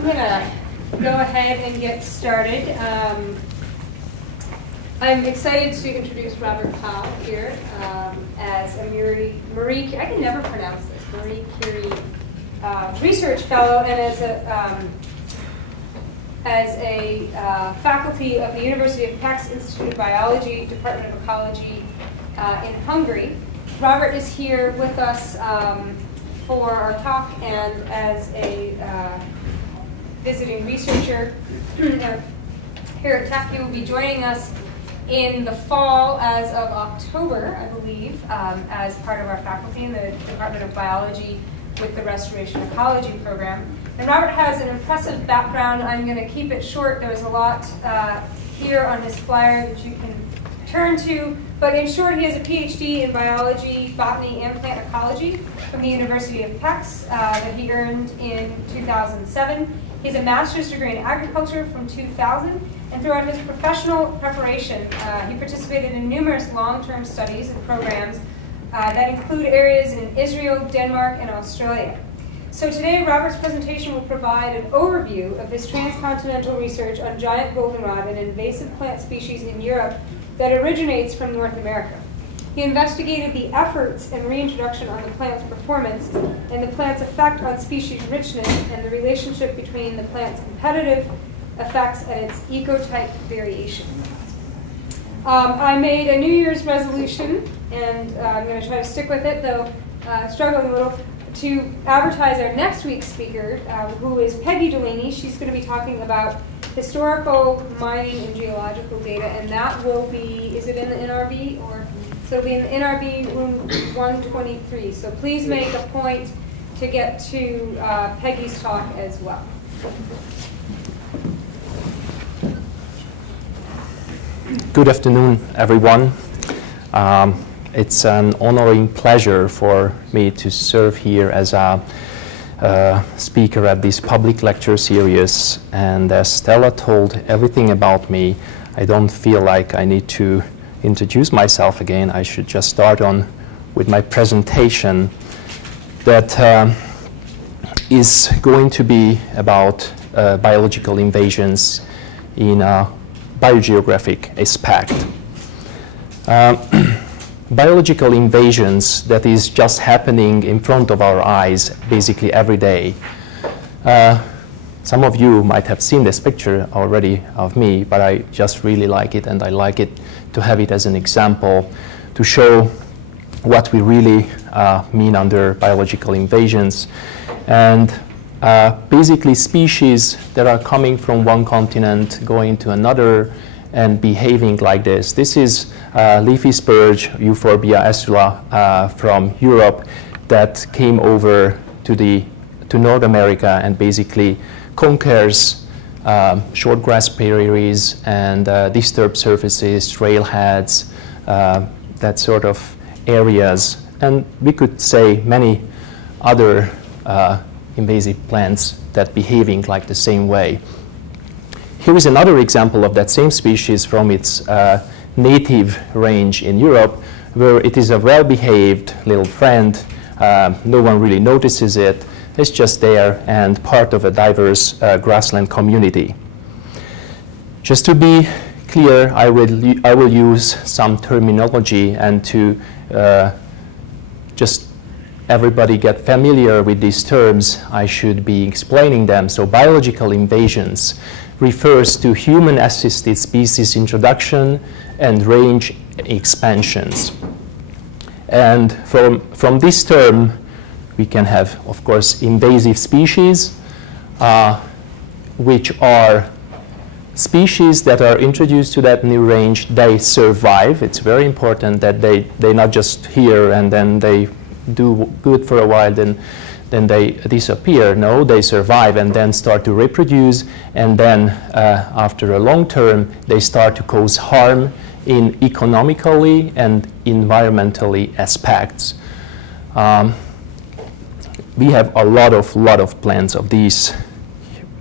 I'm going to go ahead and get started. I'm excited to introduce Robert Powell here as a Marie I can never pronounce this, Marie Curie research fellow, and as a faculty of the University of Pécs Institute of Biology, Department of Ecology in Hungary. Robert is here with us for our talk and as a visiting researcher here at Tech. He will be joining us in the fall as of October, I believe, as part of our faculty in the Department of Biology with the Restoration Ecology program. And Robert has an impressive background. I'm going to keep it short. There's a lot here on his flyer that you can turn to. But in short, he has a PhD in biology, botany, and plant ecology from the University of Pécs that he earned in 2007. He has a master's degree in agriculture from 2000. And throughout his professional preparation, he participated in numerous long-term studies and programs that include areas in Israel, Denmark, and Australia. So today, Robert's presentation will provide an overview of his transcontinental research on giant goldenrod and invasive plant species in Europe that originates from North America. He investigated the efforts and reintroduction on the plant's performance and the plant's effect on species richness and the relationship between the plant's competitive effects and its ecotype variation. I made a New Year's resolution, and I'm going to try to stick with it, though struggling a little, to advertise our next week's speaker, who is Peggy Delaney. She's going to be talking about historical mining and geological data, and that will be, is it in the NRB? So it'll be in the NRB room 123. So please make a point to get to Peggy's talk as well. Good afternoon, everyone. It's an honoring pleasure for me to serve here as a speaker at this public lecture series. And as Stella told everything about me, I don't feel like I need to introduce myself again. I should just start on with my presentation that is going to be about biological invasions in a biogeographic aspect. Biological invasions that is just happening in front of our eyes basically every day. Some of you might have seen this picture already of me, but I just really like it, and I like it to have it as an example to show what we really mean under biological invasions. And basically species that are coming from one continent, going to another, and behaving like this. This is leafy spurge, Euphorbia esula, from Europe that came over to North America and basically conquers short grass prairies and disturbed surfaces, trailheads, that sort of areas. And we could say many other invasive plants that behaving like the same way. Here is another example of that same species from its native range in Europe, where it is a well-behaved little friend. No one really notices it. It's just there and part of a diverse grassland community. Just to be clear, I will use some terminology, and to just everybody get familiar with these terms, I should be explaining them. So biological invasions refers to human-assisted species introduction and range expansions. And from this term, we can have, of course, invasive species, which are species that are introduced to that new range. They survive. It's very important that they're not just here and then they do good for a while, then they disappear. No, they survive and then start to reproduce, and then after a long term, they start to cause harm in economically and environmentally aspects. We have a lot of plants of these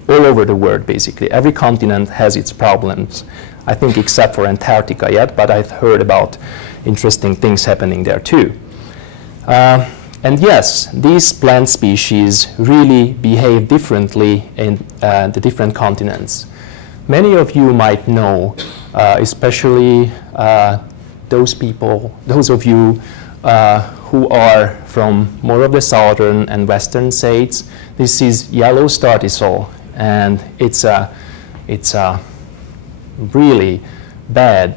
all over the world, basically. Every continent has its problems, I think, except for Antarctica yet, but I've heard about interesting things happening there too. And yes, these plant species really behave differently in the different continents. Many of you might know, especially those of you who are from more of the southern and western states. This is yellow startisol, and it's a really bad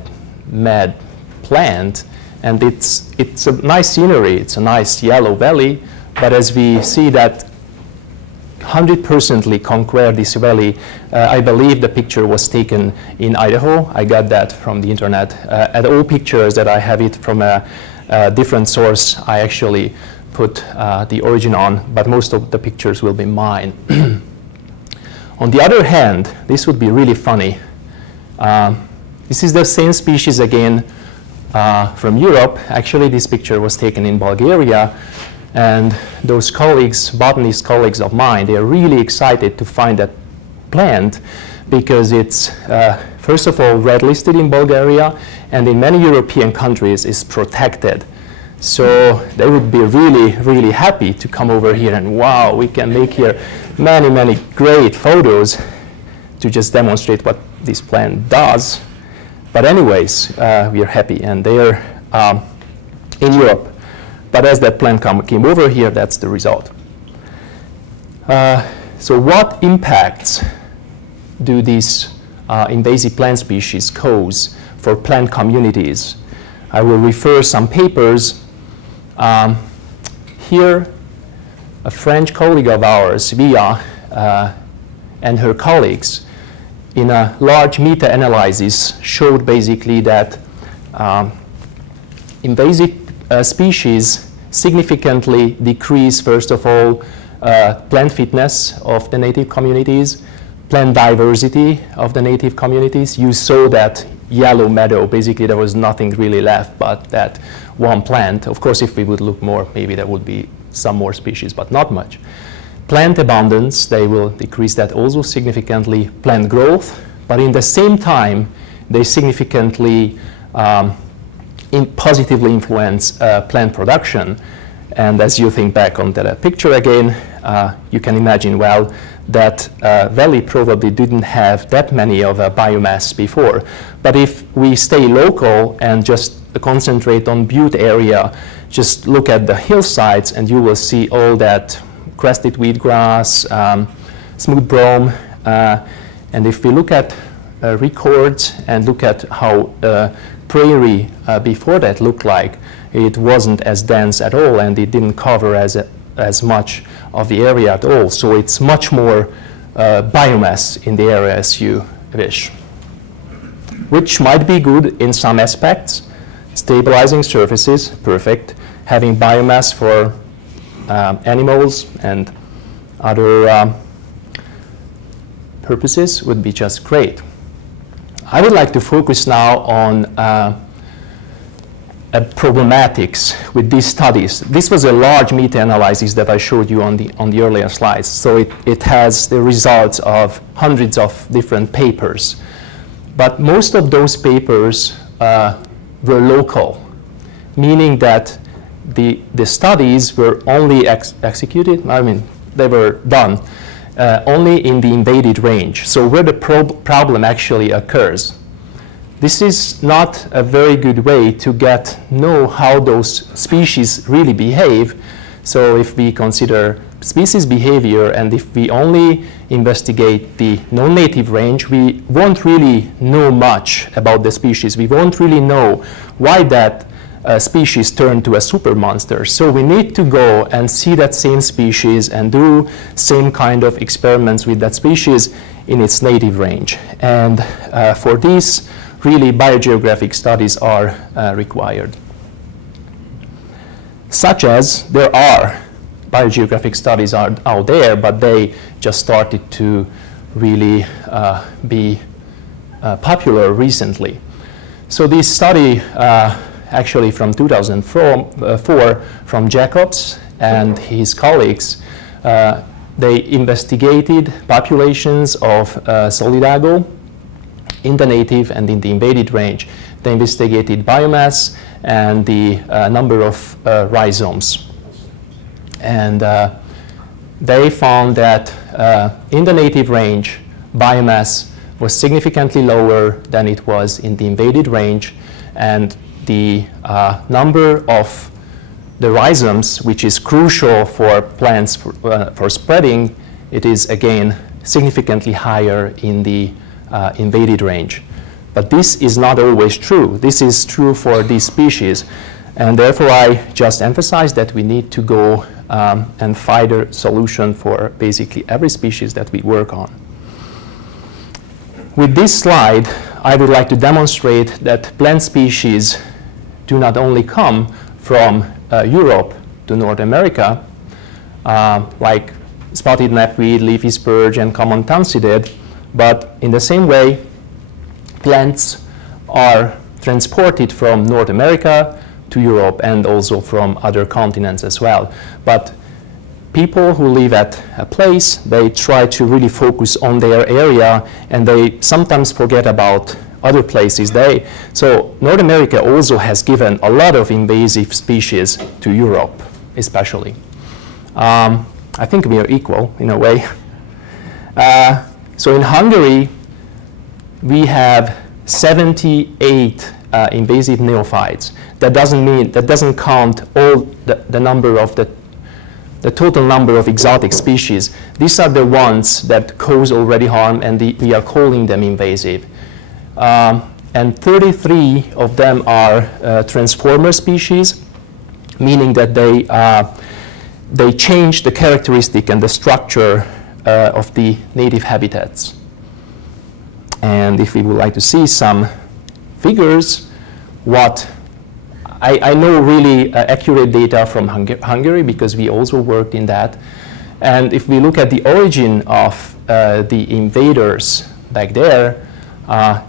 plant, and it's a nice scenery. It's a nice yellow valley, but as we see that 100%ly conquer this valley, I believe the picture was taken in Idaho. I got that from the internet. And all pictures that I have it from a different source, I actually put the origin on, but most of the pictures will be mine. On the other hand, this would be really funny. This is the same species again from Europe. Actually, this picture was taken in Bulgaria, and those colleagues, botanist colleagues of mine, they are really excited to find that plant because it's, first of all, red listed in Bulgaria, and in many European countries is protected. So they would be really, really happy to come over here and wow, we can make here many, many great photos to just demonstrate what this plant does. But anyways, we are happy, and they are in Europe. But as that plant came over here, that's the result. So what impacts do these invasive plant species cause for plant communities? I will refer some papers. Here, a French colleague of ours, Via, and her colleagues, in a large meta-analysis, showed basically that invasive species significantly decrease, first of all, plant fitness of the native communities, plant diversity of the native communities. You saw that yellow meadow. Basically, there was nothing really left but that one plant. Of course, if we would look more, maybe there would be some more species, but not much. Plant abundance, they will decrease that also significantly. Plant growth, but in the same time, they significantly positively influence plant production. And as you think back on that picture again, you can imagine, well, that valley probably didn't have that many of a biomass before. But if we stay local and just concentrate on butte area, just look at the hillsides and you will see all that crested wheatgrass, smooth brome. And if we look at records and look at how prairie before that looked like, it wasn't as dense at all, and it didn't cover as much of the area at all. So it's much more biomass in the area as you wish, which might be good in some aspects. Stabilizing surfaces, perfect. Having biomass for animals and other purposes would be just great. I would like to focus now on problematics with these studies. This was a large meta-analysis that I showed you on the earlier slides. So it has the results of hundreds of different papers. But most of those papers were local, meaning that the studies were only executed, they were done only in the invaded range, so where the problem actually occurs. This is not a very good way to know how those species really behave. So if we consider species behavior and if we only investigate the non-native range, we won't really know much about the species. We won't really know why that species turned to a super monster. So we need to go and see that same species and do same kind of experiments with that species in its native range. And for these, really biogeographic studies are required. Such as there are biogeographic studies out there, but they just started to really be popular recently. So this study actually from 2004 from Jacobs and his colleagues, they investigated populations of Solidago in the native and in the invaded range. They investigated biomass and the number of rhizomes. And they found that in the native range, biomass was significantly lower than it was in the invaded range, and the number of the rhizomes, which is crucial for plants for spreading, it is again significantly higher in the invaded range. But this is not always true. This is true for these species, and therefore I just emphasize that we need to go and find a solution for basically every species that we work on. With this slide, I would like to demonstrate that plant species do not only come from Europe to North America, like spotted knapweed, leafy spurge, and common tonsilid, but in the same way, plants are transported from North America to Europe and also from other continents as well. But people who live at a place, they try to really focus on their area, and they sometimes forget about other places. So North America also has given a lot of invasive species to Europe, especially. I think we are equal in a way. So in Hungary, we have 78 invasive neophytes. That doesn't count all the number of the total number of exotic species. These are the ones that cause already harm, and we are calling them invasive. And 33 of them are transformer species, meaning that they change the characteristic and the structure of the native habitats. And if we would like to see some figures, I know really accurate data from Hungary, because we also worked in that. And if we look at the origin of the invaders back there,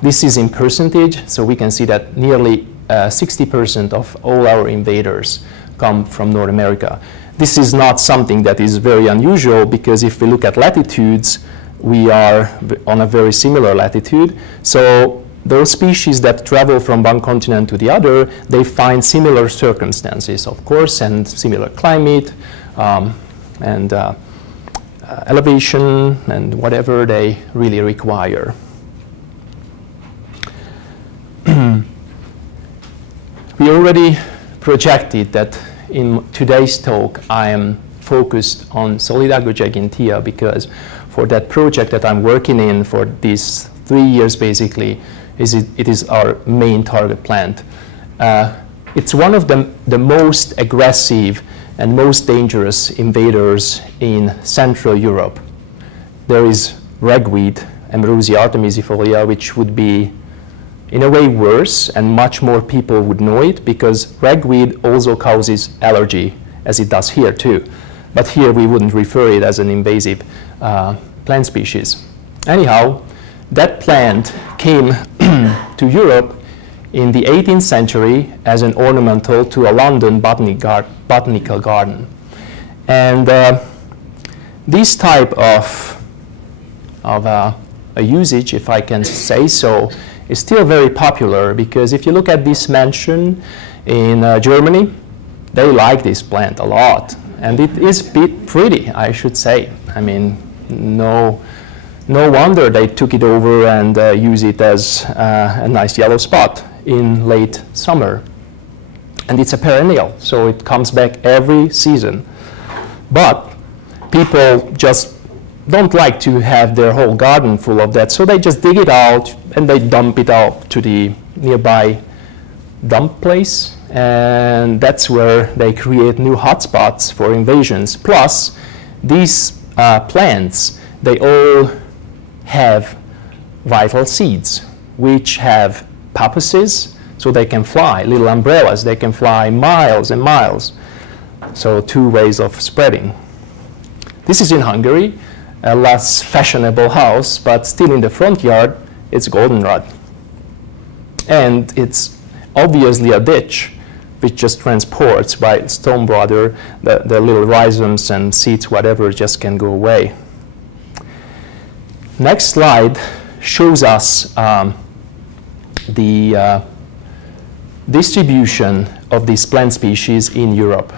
this is in percentage, so we can see that nearly 60% of all our invaders come from North America. This is not something that is very unusual, because if we look at latitudes, we are on a very similar latitude. So those species that travel from one continent to the other, they find similar circumstances, of course, and similar climate, and elevation, and whatever they really require. We already projected that in today's talk I am focused on Solidago gigantea, because for that project that I'm working in for these 3 years basically, it is our main target plant. It's one of the most aggressive and most dangerous invaders in Central Europe. There is ragweed, Ambrosia artemisifolia, which would be in a way worse, and much more people would know it, because ragweed also causes allergy, as it does here too. But here we wouldn't refer it as an invasive plant species. Anyhow, that plant came to Europe in the 18th century as an ornamental to a London botanical garden. And this type of a usage, if I can say so, is still very popular, because if you look at this mansion in Germany, they like this plant a lot. And it is pretty, I should say. I mean, no wonder they took it over and use it as a nice yellow spot in late summer. And it's a perennial, so it comes back every season. But people just don't like to have their whole garden full of that, so they just dig it out and they dump it out to the nearby dump place, and that's where they create new hotspots for invasions. Plus, these plants, they all have vital seeds, which have pappuses, so they can fly, little umbrellas, they can fly miles and miles. So 2 ways of spreading. This is in Hungary, a less fashionable house, but still in the front yard, it's goldenrod. And it's obviously a ditch, which just transports by stone border, the little rhizomes and seeds, whatever, just can go away. Next slide shows us the distribution of these plant species in Europe.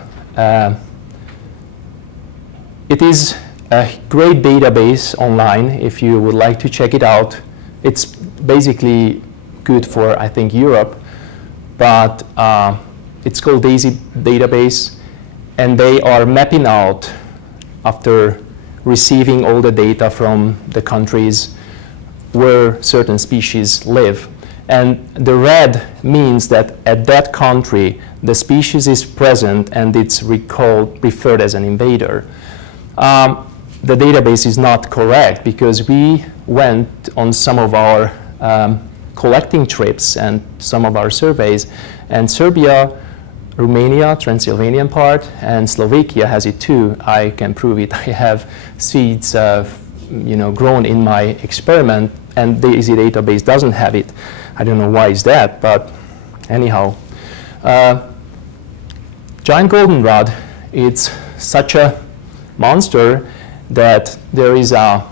It is a great database online if you would like to check it out. It's basically good for, I think, Europe, but it's called DAISY database, and they are mapping out, after receiving all the data from the countries where certain species live. And the red means that at that country, the species is present and it's referred as an invader. The database is not correct because we went on some of our collecting trips and some of our surveys, and Serbia, Romania, Transylvanian part, and Slovakia has it too. I can prove it. I have seeds grown in my experiment, and the DAISY database doesn't have it. I don't know why is that, but anyhow. Giant goldenrod, it's such a monster that there is a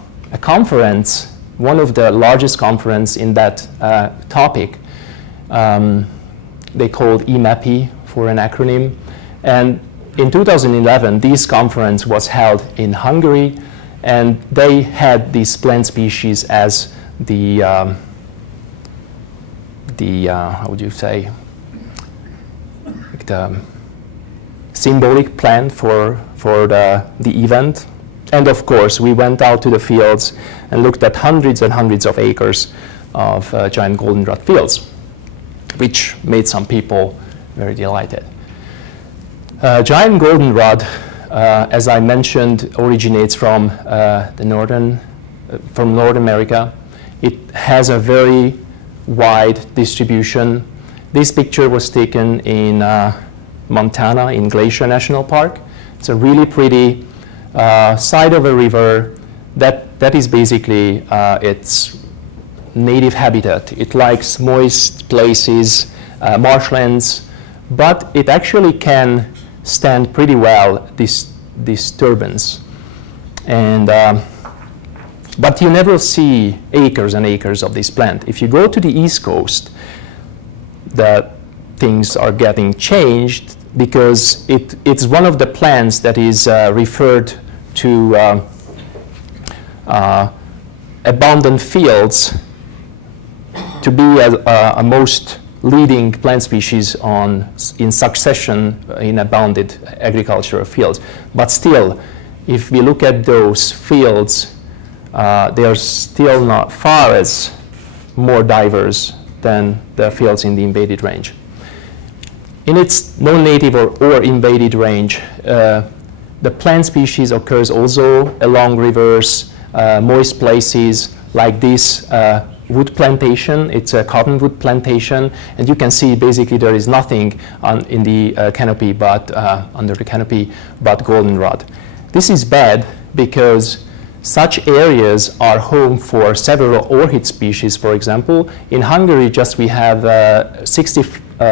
conference, one of the largest conference in that topic. They called EMAPI for an acronym. And in 2011, this conference was held in Hungary, and they had this plant species as the how would you say, like the symbolic plant for the event. And of course, we went out to the fields and looked at hundreds and hundreds of acres of giant goldenrod fields, which made some people very delighted. Giant goldenrod, as I mentioned, originates from North America. It has a very wide distribution. This picture was taken in Montana in Glacier National Park. It's a really pretty side of a river that is basically its native habitat. It likes moist places, marshlands, but it actually can stand pretty well this disturbance. And but you never see acres and acres of this plant. If you go to the East Coast, the things are getting changed because it's one of the plants that is referred to abundant fields to be a most leading plant species in succession in abundant agricultural fields. But still, if we look at those fields, they are still not far as more diverse than the fields in the invaded range. In its non-native or invaded range, the plant species occurs also along rivers, moist places like this wood plantation. It's a cottonwood plantation, and you can see basically there is nothing in the canopy but under the canopy but goldenrod. This is bad because such areas are home for several orchid species. For example, in Hungary, we have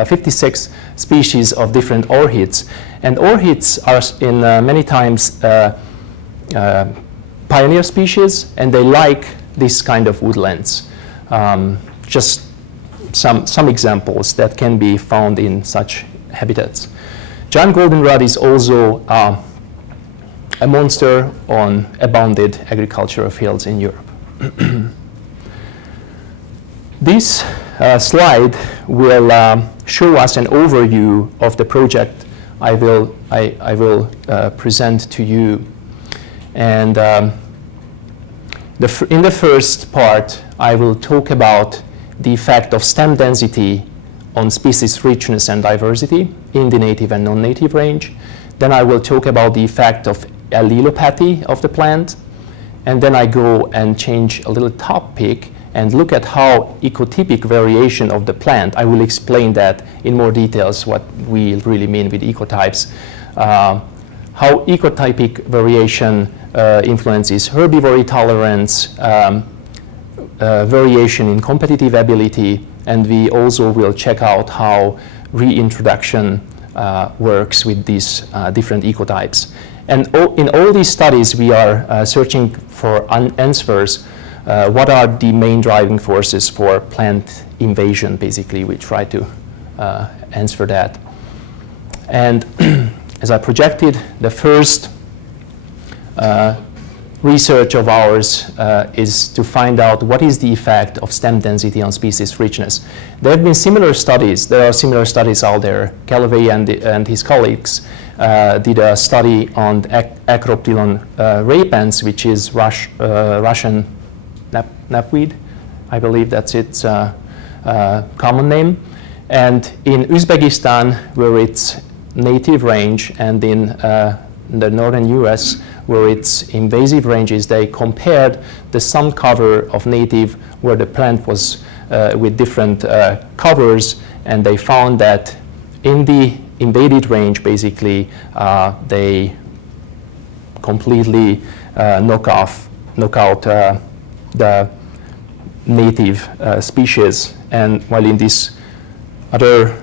56 species of different orchids, and orchids are in many times pioneer species, and they like this kind of woodlands. Just some examples that can be found in such habitats. Giant goldenrod is also a monster on abundant agricultural fields in Europe. This slide will show us an overview of the project I will present to you. And in the first part, I will talk about the effect of stem density on species richness and diversity in the native and non-native range. Then I will talk about the effect of allelopathy of the plant. And then I go and change a little topic and look at how ecotypic variation of the plant, I will explain that in more details what we really mean with ecotypes, how ecotypic variation influences herbivory tolerance, variation in competitive ability, and we also will check out how reintroduction works with these different ecotypes. And in all these studies, we are searching for answers. What are the main driving forces for plant invasion, basically? We try to answer that. And as I projected, the first research of ours is to find out what is the effect of stem density on species richness. There have been similar studies. There are similar studies out there. Calvé and his colleagues did a study on Acroptilon repens, which is Russian knapweed. I believe that's its common name. And in Uzbekistan, where it's native range, and in the northern US, where its invasive ranges, they compared the sun cover of native, where the plant was with different covers, and they found that in the invaded range, basically, they completely knock out the native species. And while in this other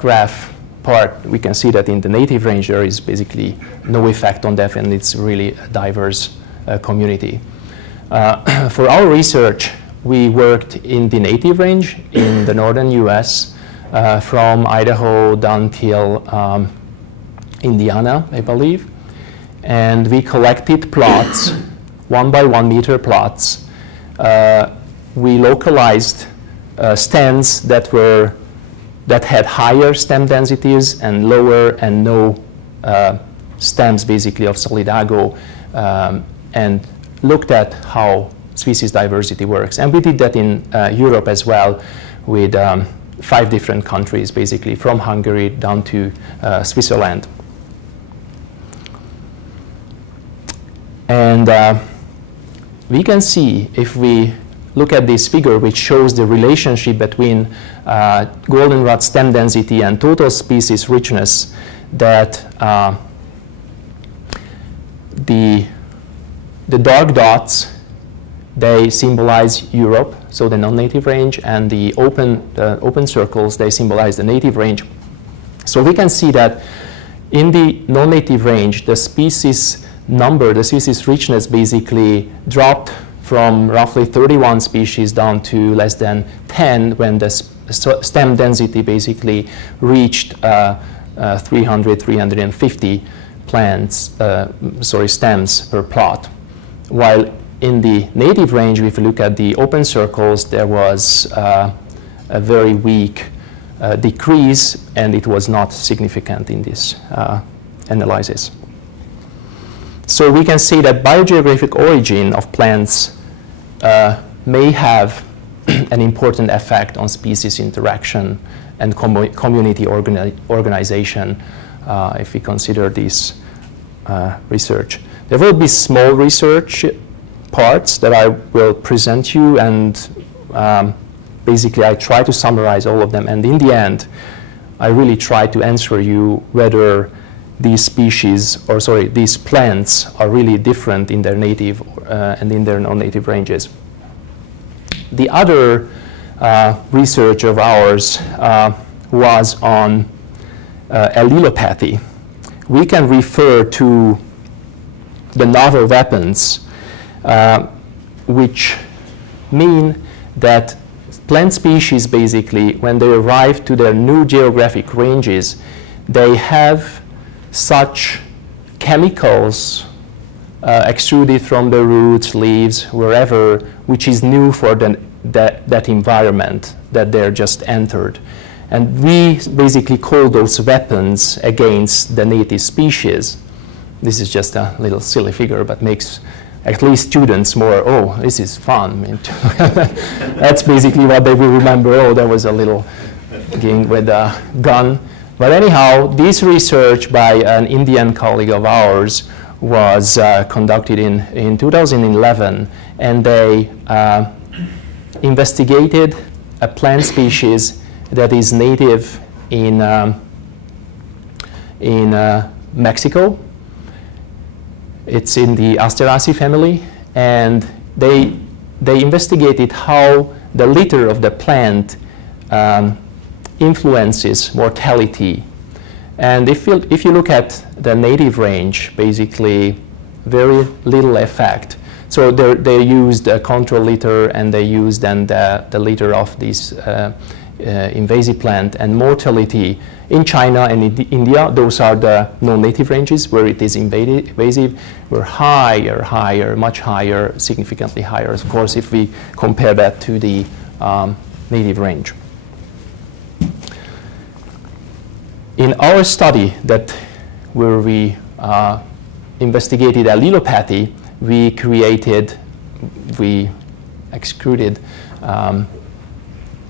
graph part, we can see that in the native range there is basically no effect on that, and it's really a diverse community. For our research, we worked in the native range in the northern US, from Idaho down till Indiana, I believe. And we collected plots, 1 by 1 meter plots. We localized stands that had higher stem densities and lower and no stems, basically, of Solidago, and looked at how species diversity works. And we did that in Europe as well, with 5 different countries, basically, from Hungary down to Switzerland. And we can see, if we look at this figure, which shows the relationship between goldenrod stem density and total species richness, that the dark dots, they symbolize Europe, so the non-native range, and the open circles, they symbolize the native range. So we can see that in the non-native range, the species number, the species richness, basically dropped from roughly 31 species down to less than 10 when the stem density basically reached 350 stems per plot. While in the native range, if you look at the open circles, there was a very weak decrease, and it was not significant in this analysis. So we can see that biogeographic origin of plants may have an important effect on species interaction and community organization if we consider this research. There will be small research parts that I will present you, and basically I try to summarize all of them, and in the end I really try to answer you whether these species, or sorry, these plants are really different in their native and in their non-native ranges. The other research of ours was on allelopathy. We can refer to the novel weapons, which mean that plant species, basically, when they arrive to their new geographic ranges, they have such chemicals extruded from the roots, leaves, wherever, which is new for that environment that they're just entered. And we basically call those weapons against the native species. This is just a little silly figure, but makes at least students more, oh, this is fun. That's basically what they will remember. Oh, there was a little game with a gun. But anyhow, this research by an Indian colleague of ours was conducted in 2011, and they investigated a plant species that is native in Mexico. It's in the Asteraceae family, and they investigated how the litter of the plant influences mortality. And if you look at the native range, basically very little effect. So they used a control litter, and they used then the litter of these invasive plant, and mortality in China and in India, those are the non-native ranges where it is invasive, were higher, much higher, significantly higher, of course, if we compare that to the native range. In our study where we investigated allelopathy, we excreted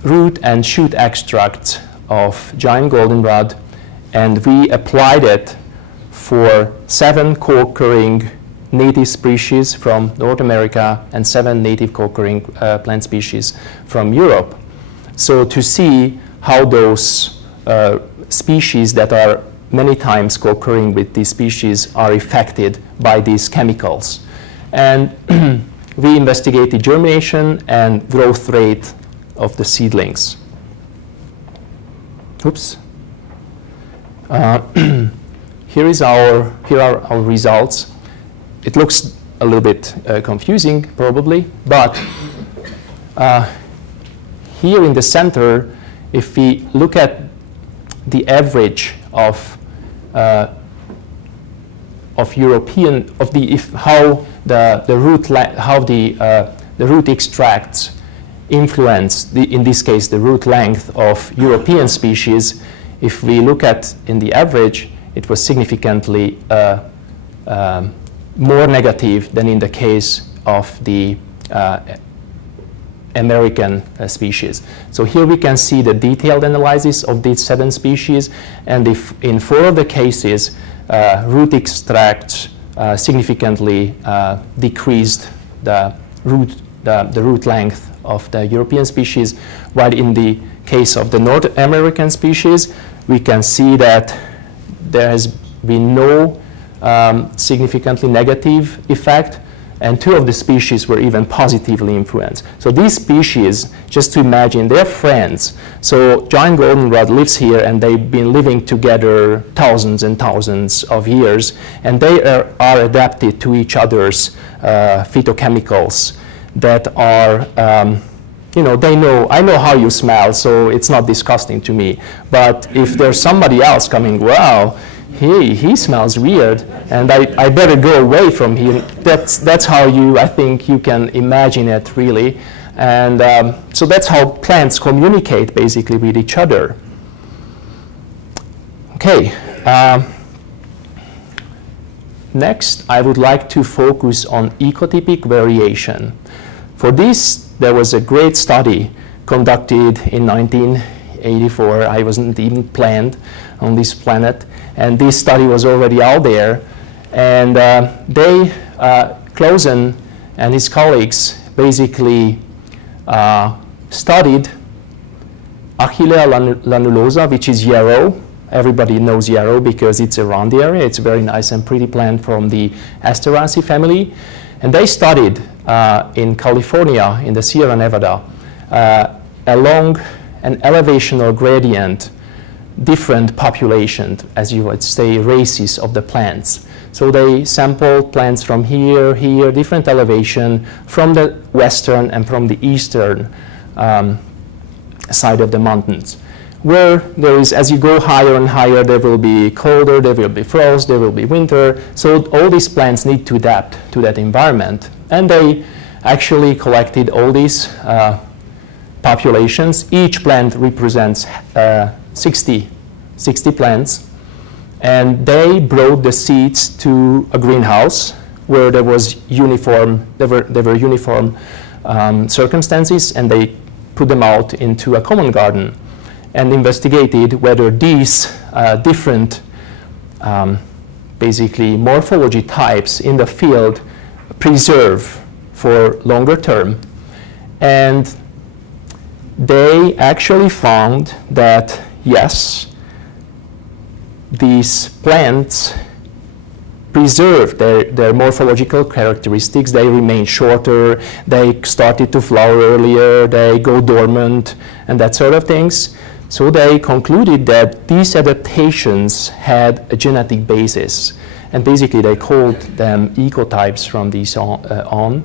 root and shoot extracts of giant goldenrod, and we applied it for 7 co-occurring native species from North America and 7 native co-occurring plant species from Europe. So to see how those species that are many times co-occurring with these species are affected by these chemicals. And we investigated germination and growth rate of the seedlings. Oops. Here are our results. It looks a little bit confusing, probably, but here in the center, if we look at the average of how the root extracts influence in this case the root length of European species, if we look at in the average, it was significantly more negative than in the case of the American species. So here we can see the detailed analysis of these 7 species, and if in 4 of the cases root extracts significantly decreased the root length of the European species, while in the case of the North American species, we can see that there has been no significantly negative effect, and 2 of the species were even positively influenced. So these species, just to imagine, they're friends. So giant goldenrod lives here, and they've been living together thousands and thousands of years, and they are adapted to each other's phytochemicals that are, I know how you smell, so it's not disgusting to me. But if there's somebody else coming, wow, he smells weird, and I better go away from him. That's how I think you can imagine it, really. And so that's how plants communicate, basically, with each other. Okay. Next, I would like to focus on ecotypic variation. For this, there was a great study conducted in 1984. I wasn't even planned on this planet, and this study was already out there. And Clausen and his colleagues basically studied Achillea lanulosa, which is yarrow. Everybody knows yarrow because it's around the area. It's a very nice and pretty plant from the Asteraceae family. And they studied in California, in the Sierra Nevada, along an elevational gradient, different populations, as you would say, races of the plants. So they sampled plants from here, different elevation, from the western and from the eastern side of the mountains, where there is, as you go higher and higher, there will be colder, there will be frost, there will be winter. So all these plants need to adapt to that environment. And they actually collected all these populations. Each plant represents 60 plants. And they brought the seeds to a greenhouse where there were uniform circumstances, and they put them out into a common garden and investigated whether these different basically morphology types in the field preserve for longer term. And they actually found that, yes, these plants preserve their morphological characteristics. They remain shorter, they started to flower earlier, they go dormant, and that sort of things. So they concluded that these adaptations had a genetic basis. And basically they called them ecotypes from these on.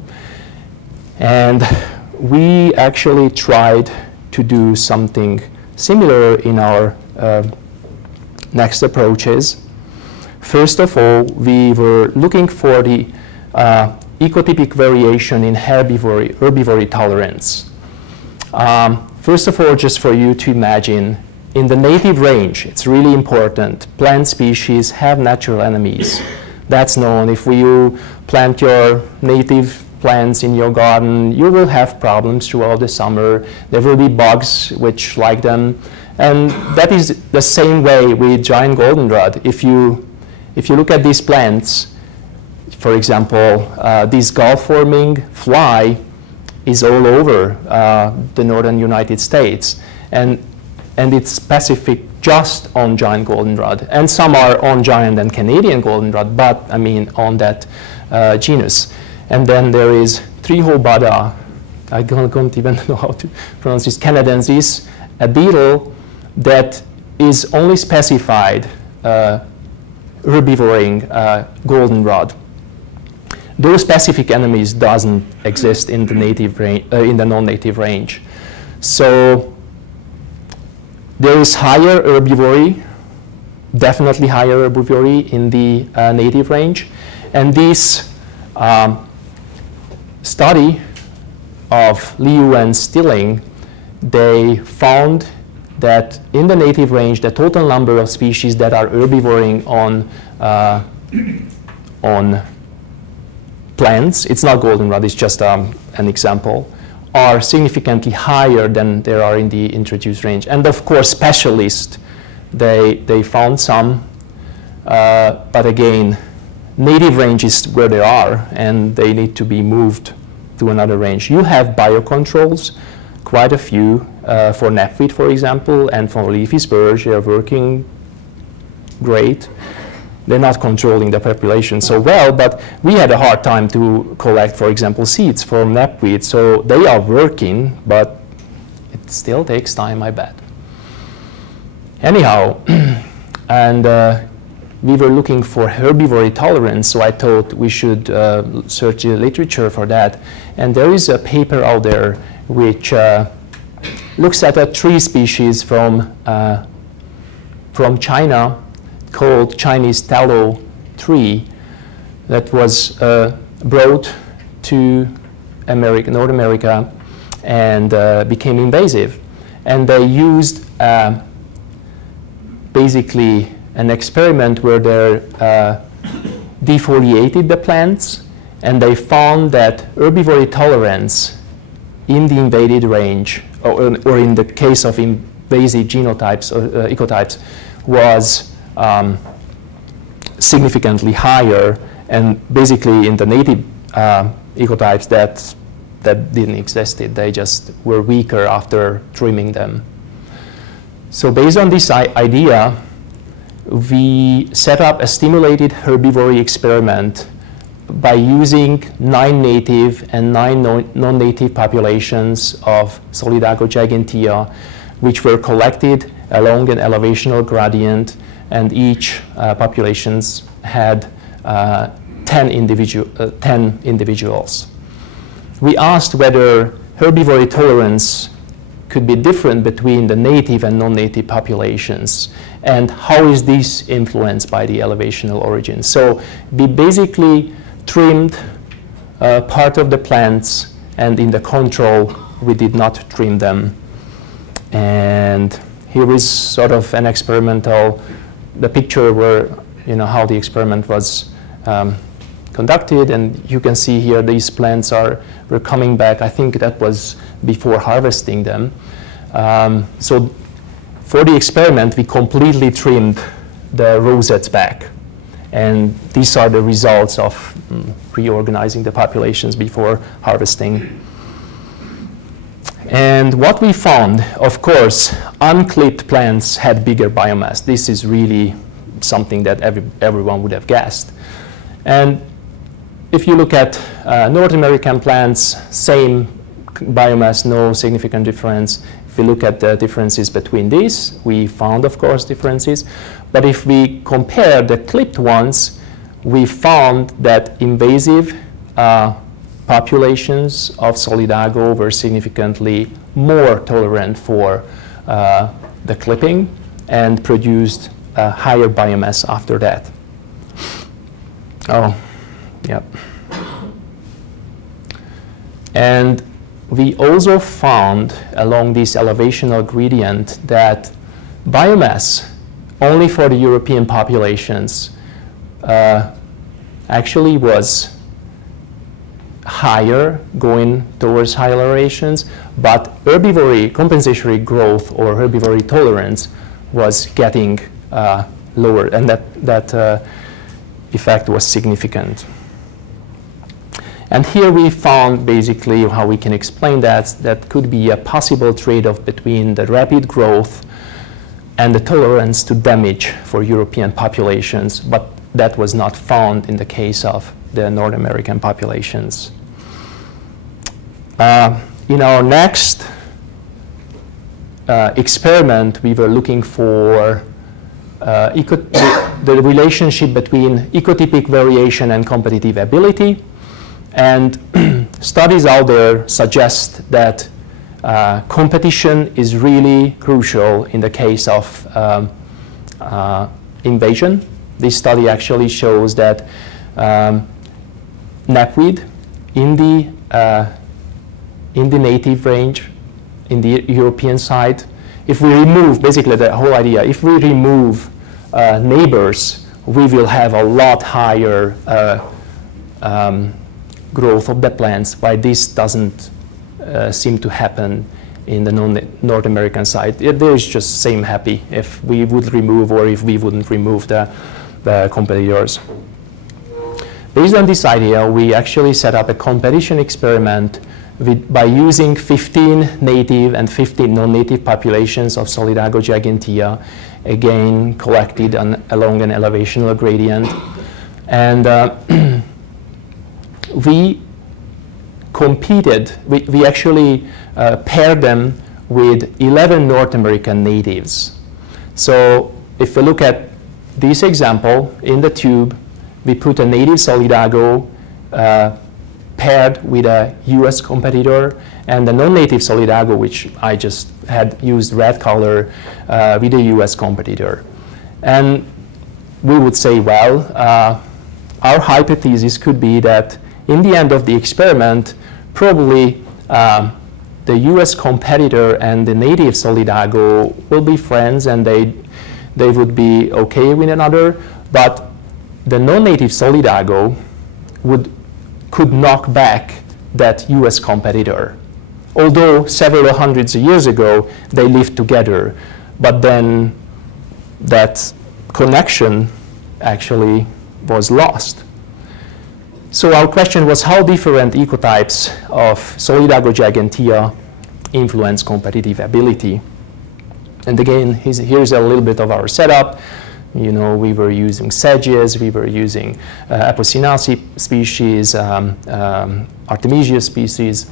And we actually tried to do something similar in our next approaches. First of all, we were looking for the ecotypic variation in herbivory tolerance. First of all, just for you to imagine, in the native range, it's really important, plant species have natural enemies. That's known. If you plant your native plants in your garden, you will have problems throughout the summer. There will be bugs which like them. And that is the same way with giant goldenrod. If you look at these plants, for example, this gulf-forming fly is all over the northern United States. And it's specific just on giant goldenrod. And some are on giant and Canadian goldenrod, but I mean on that genus. And then there is Trihobada, I don't even know how to pronounce this, canadensis, a beetle that is only specified herbivoring goldenrod. Those specific enemies doesn't exist in the native in the non-native range. So there is higher herbivory, definitely higher herbivory in the native range, and this study of Liu and Stilling, they found that in the native range, the total number of species that are herbivoring on plants, it's not goldenrod, it's just an example, are significantly higher than there are in the introduced range. And of course, specialists, they found some, but again, native range is where they are, and they need to be moved to another range. You have biocontrols, quite a few, for knapweed, for example, and for leafy spurge. They are working great. They're not controlling the population so well, but we had a hard time to collect, for example, seeds from knapweed. So they are working, but it still takes time, I bet. Anyhow, and we were looking for herbivory tolerance, so I thought we should search the literature for that. And there is a paper out there which looks at a tree species from China called Chinese tallow tree that was brought to North America and became invasive. And they used basically an experiment where they defoliated the plants, and they found that herbivory tolerance in the invaded range, or in the case of invasive genotypes or ecotypes, was significantly higher, and basically in the native ecotypes that didn't exist. They just were weaker after trimming them. So based on this idea, we set up a stimulated herbivory experiment by using 9 native and 9 non-native populations of Solidago gigantea, which were collected along an elevational gradient, and each populations had 10 individuals. We asked whether herbivory tolerance could be different between the native and non-native populations, and how is this influenced by the elevational origin. So we basically trimmed part of the plants, and in the control we did not trim them. And here is sort of an experimental, the picture where, how the experiment was conducted, and you can see here these plants were coming back. I think that was before harvesting them. So for the experiment, we completely trimmed the rosettes back. And these are the results of reorganizing the populations before harvesting. And what we found, of course, unclipped plants had bigger biomass. This is really something that everyone would have guessed. And if you look at North American plants, same biomass, no significant difference. If we look at the differences between these, we found, of course, differences. But if we compare the clipped ones, we found that invasive populations of Solidago were significantly more tolerant for the clipping and produced higher biomass after that. Oh, yep. And we also found along this elevational gradient that biomass only for the European populations actually was higher going towards high elevations, but herbivory compensatory growth or herbivory tolerance was getting lower, and that effect was significant. And here we found basically how we can explain that. That could be a possible trade-off between the rapid growth and the tolerance to damage for European populations, but that was not found in the case of the North American populations. In our next experiment, we were looking for the relationship between ecotypic variation and competitive ability. And studies out there suggest that competition is really crucial in the case of invasion. This study actually shows that knapweed in the native range, in the European side, if we remove, basically the whole idea, if we remove neighbors, we will have a lot higher growth of the plants, why this doesn't seem to happen in the North American side. There is just same happy if we would remove or if we wouldn't remove the competitors. Based on this idea, we actually set up a competition experiment by using 15 native and 15 non-native populations of Solidago gigantea, again collected along an elevational gradient. And we competed, we actually paired them with 11 North American natives. So if we look at this example, in the tube, we put a native Solidago paired with a US competitor, and the non-native Solidago, which I just had used red color, with a US competitor. And we would say, well, our hypothesis could be that in the end of the experiment, probably the US competitor and the native Solidago will be friends and they would be okay with another, but the non-native Solidago could knock back that US competitor. Although several hundreds of years ago they lived together, but then that connection actually was lost. So our question was how different ecotypes of Solidago gigantea influence competitive ability. And again, here's a little bit of our setup. You know, we were using sedges, we were using Apocynaceae species, Artemisia species,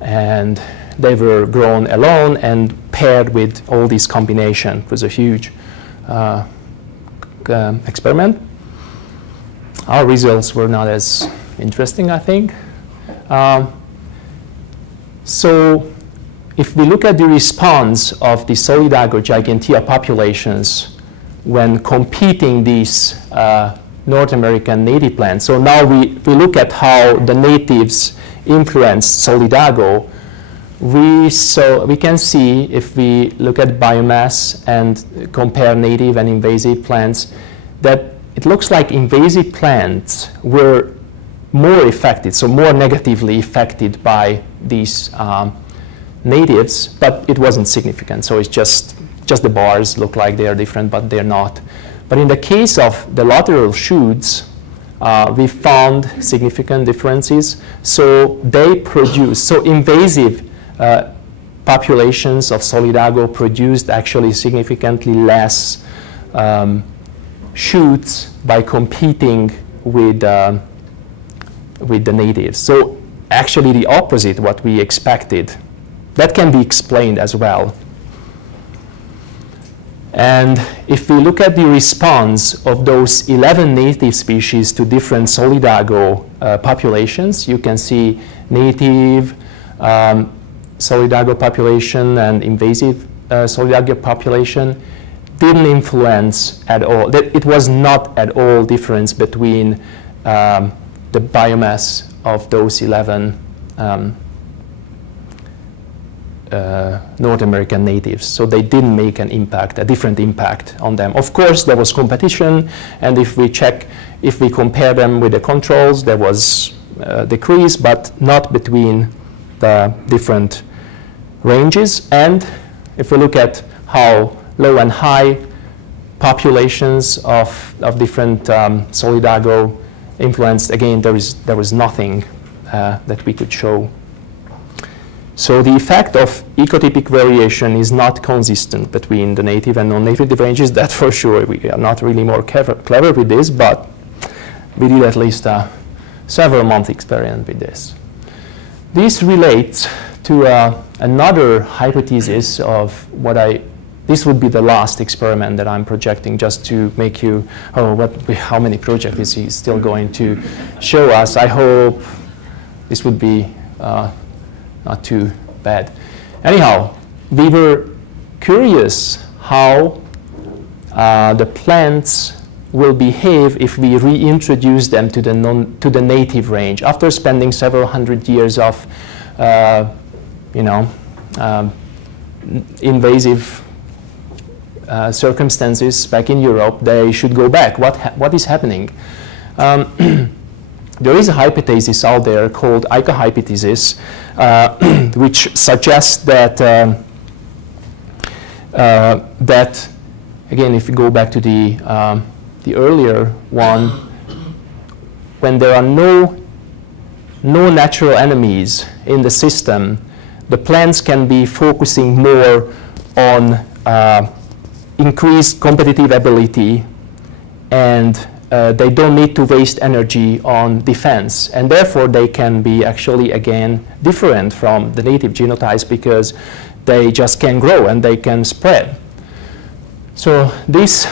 and they were grown alone and paired with all these combinations. It was a huge experiment. Our results were not as interesting, I think. So if we look at the response of the Solidago gigantea populations when competing these North American native plants, so now we look at how the natives influence Solidago, we can see if we look at biomass and compare native and invasive plants that it looks like invasive plants were more affected, so more negatively affected by these natives, but it wasn't significant. So it's just the bars look like they are different, but they're not. But in the case of the lateral shoots, we found significant differences. So they produce, so invasive populations of Solidago produced actually significantly less shoots by competing with the natives. So actually the opposite what we expected. That can be explained as well. And if we look at the response of those 11 native species to different Solidago populations, you can see native Solidago population and invasive Solidago population didn't influence at all. It was not at all difference between the biomass of those 11 North American natives. So they didn't make an impact, a different impact on them. Of course, there was competition, and if we compare them with the controls, there was a decrease, but not between the different ranges. And if we look at how low and high populations of different Solidago influenced, again, there was nothing that we could show. So the effect of ecotypic variation is not consistent between the native and non-native ranges. That for sure. We are not really more clever with this, but we did at least a several-month experiment with this. This relates to another hypothesis of this would be the last experiment that I'm projecting, just to make you, how many projects is he still going to show us? I hope this would be not too bad. Anyhow, we were curious how the plants will behave if we reintroduce them to the native range after spending several hundred years of, invasive circumstances back in Europe. They should go back. What is happening? There is a hypothesis out there called ecohypothesis, which suggests that again, if you go back to the earlier one, when there are no natural enemies in the system, the plants can be focusing more on increased competitive ability, and they don't need to waste energy on defense, and therefore they can be actually, again, different from the native genotypes because they just can grow and they can spread. So this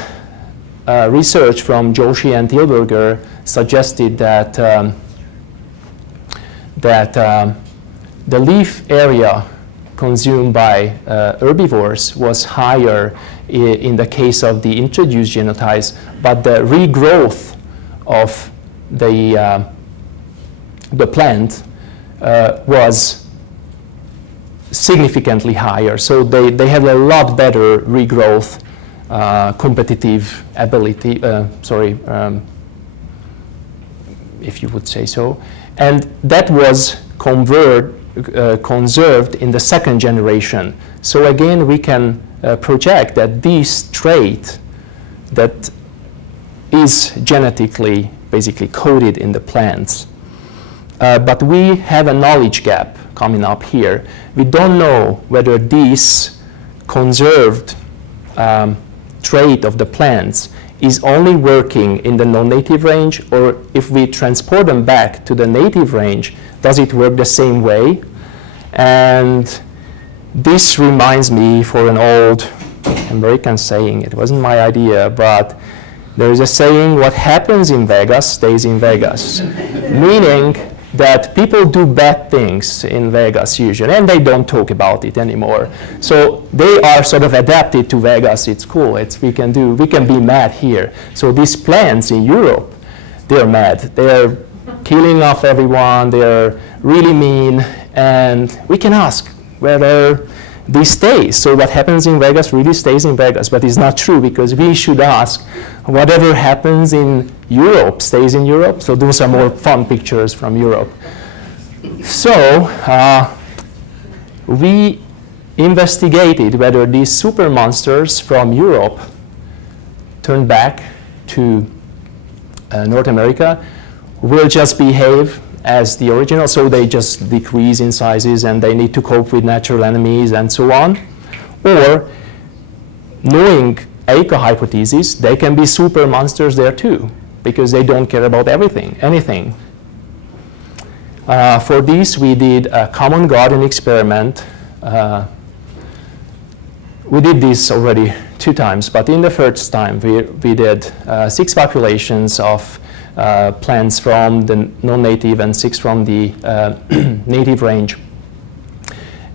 research from Joshi and Tilburger suggested that the leaf area consumed by herbivores was higher in the case of the introduced genotypes, but the regrowth of the plant was significantly higher. So they had a lot better regrowth competitive ability, if you would say so. And that was conserved in the second generation. So again, we can project that this trait that is genetically basically coded in the plants. But we have a knowledge gap coming up here. We don't know whether this conserved trait of the plants is only working in the non-native range, or if we transport them back to the native range, does it work the same way? And this reminds me for an old American saying. It wasn't my idea, but there is a saying, what happens in Vegas stays in Vegas, meaning that people do bad things in Vegas usually, and they don't talk about it anymore. So they are sort of adapted to Vegas. It's cool. We can be mad here. So these plants in Europe, they're mad. They're killing off everyone. They're really mean, and we can ask whether this stays. So what happens in Vegas really stays in Vegas, but it's not true, because we should ask whatever happens in Europe stays in Europe. So those are more fun pictures from Europe. So we investigated whether these super monsters from Europe turned back to North America will just behave as the original, so they just decrease in sizes and they need to cope with natural enemies and so on. Or, knowing ecohypothesis, they can be super monsters there too, because they don't care about anything. For this, we did a common garden experiment. We did this already 2 times, but in the first time, we did 6 populations of plants from the non-native and 6 from the native range,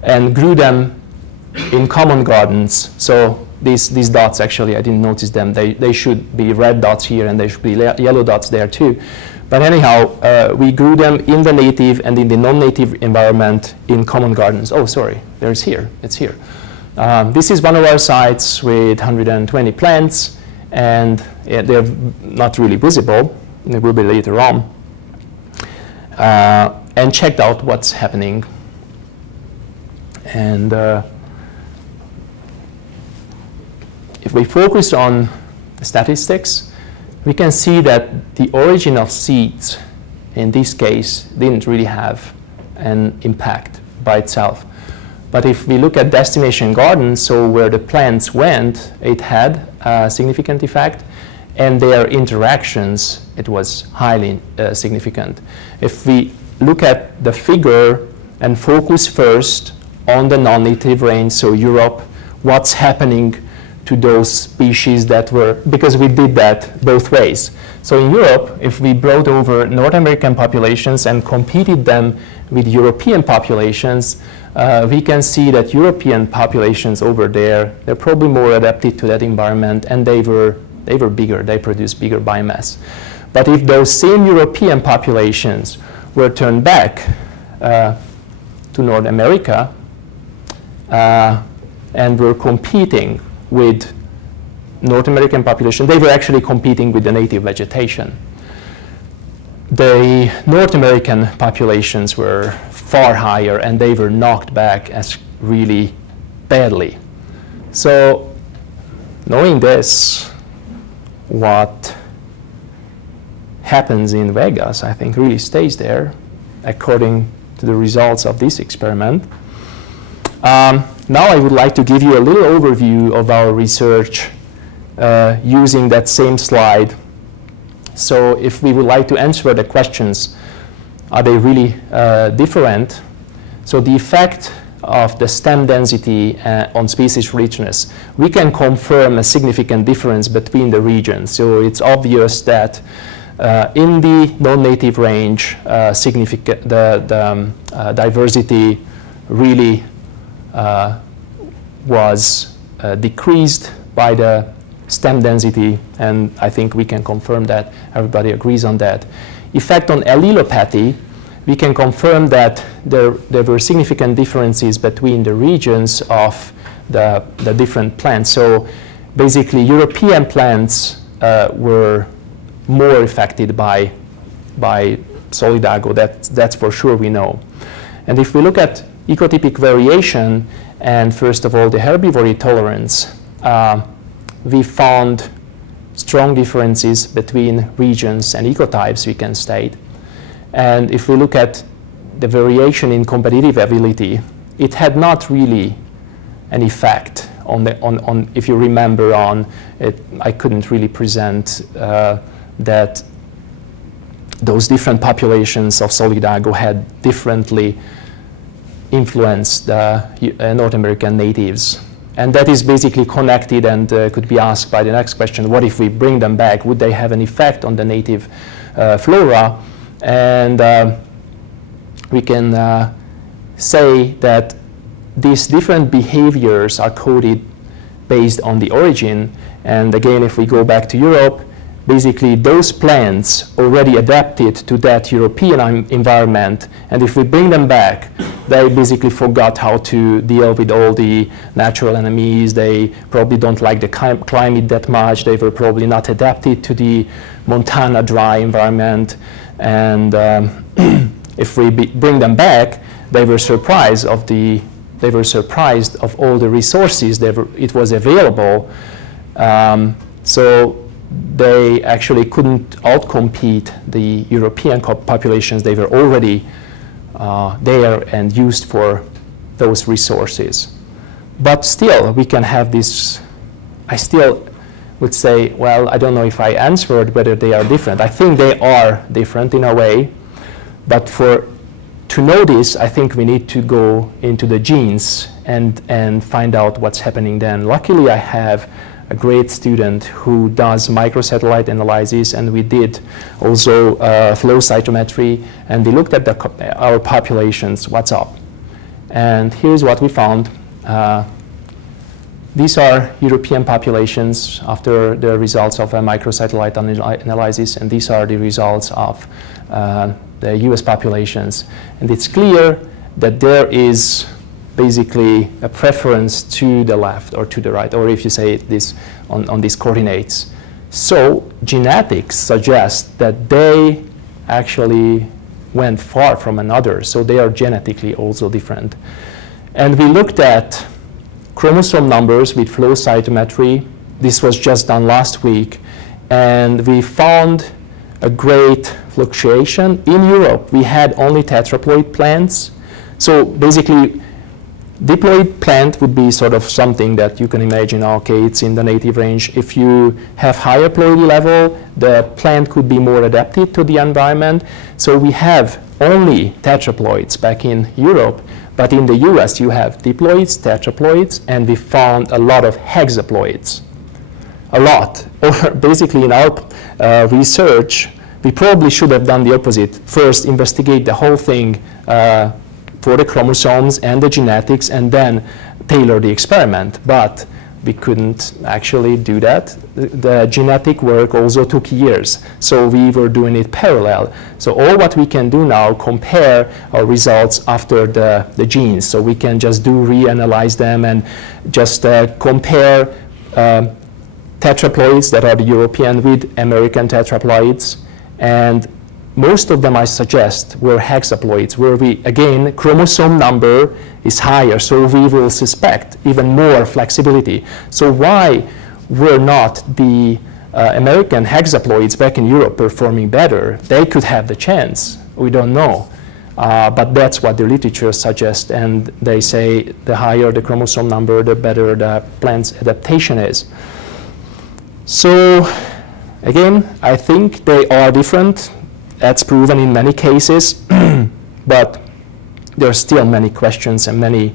and grew them in common gardens. So these dots, actually, I didn't notice them. They should be red dots here, and they should be yellow dots there too. But anyhow, we grew them in the native and in the non-native environment in common gardens. Oh, sorry, it's here. This is one of our sites with 120 plants, and they're not really visible. They will be later on. And checked out what's happening. And if we focus on the statistics, we can see that the origin of seeds, in this case, didn't really have an impact by itself. But if we look at destination gardens, so where the plants went, it had a significant effect. And their interactions, it was highly significant. If we look at the figure and focus first on the non-native range, so Europe, what's happening to those species that were, because we did that both ways. So in Europe, if we brought over North American populations and competed them with European populations, we can see that European populations over there, they're probably more adapted to that environment, and they were bigger, they produced bigger biomass. But if those same European populations were turned back to North America and were competing with North American population, they were actually competing with the native vegetation. The North American populations were far higher, and they were knocked back as really badly. So knowing this, what happens in Vegas, I think, really stays there, according to the results of this experiment. Now I would like to give you a little overview of our research using that same slide. So if we would like to answer the questions, are they really different? So the effect of the stem density on species richness, we can confirm a significant difference between the regions. So it's obvious that in the non-native range, the diversity really was decreased by the stem density, and I think we can confirm that. Everybody agrees on that. Effect on allelopathy, we can confirm that there were significant differences between the regions of the different plants. So basically, European plants were more affected by Solidago. That's for sure, we know. And if we look at ecotypic variation, and first of all, the herbivory tolerance, we found strong differences between regions and ecotypes, we can state. And if we look at the variation in competitive ability, it had not really an effect on if you remember on it. I couldn't really present that those different populations of Solidago had differently influenced the North American natives. And that is basically connected and could be asked by the next question: what if we bring them back? Would they have an effect on the native flora? And we can say that these different behaviors are coded based on the origin. And again, if we go back to Europe, basically those plants already adapted to that European environment, and if we bring them back, they basically forgot how to deal with all the natural enemies. They probably don't like the climate that much. They were probably not adapted to the Montana dry environment, and if we bring them back, they were surprised of all the resources it was available. So they actually couldn't outcompete the European populations. They were already there and used for those resources. But still, we can have this. I still would say, well, I don't know if I answered whether they are different. I think they are different in a way. But to know this, I think we need to go into the genes and find out what's happening then. Luckily, I have a great student who does microsatellite analysis, and we did also flow cytometry, and we looked at our populations, what's up. And here's what we found. these are European populations after the results of a microsatellite analysis, and these are the results of the US populations. And it's clear that there is basically a preference to the left or to the right, or if you say this on these coordinates. So genetics suggests that they actually went far from another, so they are genetically also different. And we looked at chromosome numbers with flow cytometry. This was just done last week, and we found a great fluctuation. In Europe, we had only tetraploid plants. So basically, diploid plant would be sort of something that you can imagine, okay, it's in the native range. If you have higher ploidy level, the plant could be more adapted to the environment. So we have only tetraploids back in Europe, but in the US you have diploids, tetraploids, and we found a lot of hexaploids. A lot. Basically in our research, we probably should have done the opposite. First, investigate the whole thing for the chromosomes and the genetics, and then tailor the experiment. But we couldn't actually do that. The genetic work also took years, so we were doing it parallel. So all what we can do now, compare our results after the genes. So we can just reanalyze them and just compare tetraploids that are the European with American tetraploids. And most of them, I suggest, were hexaploids, where we, again, chromosome number is higher, so we will suspect even more flexibility. So why were not the American hexaploids back in Europe performing better? They could have the chance. We don't know. But that's what the literature suggests, and they say the higher the chromosome number, the better the plant's adaptation is. So again, I think they are different. That's proven in many cases, but there are still many questions and many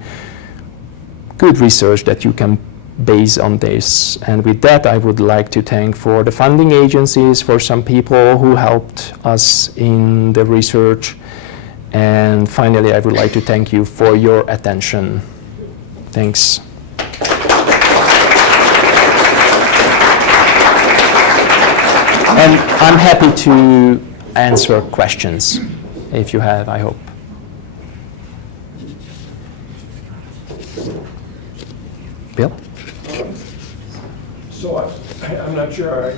good research that you can base on this. And with that, I would like to thank for the funding agencies, for some people who helped us in the research. And finally, I would like to thank you for your attention. Thanks. And I'm happy to answer questions, if you have, I hope. Bill? So I'm not sure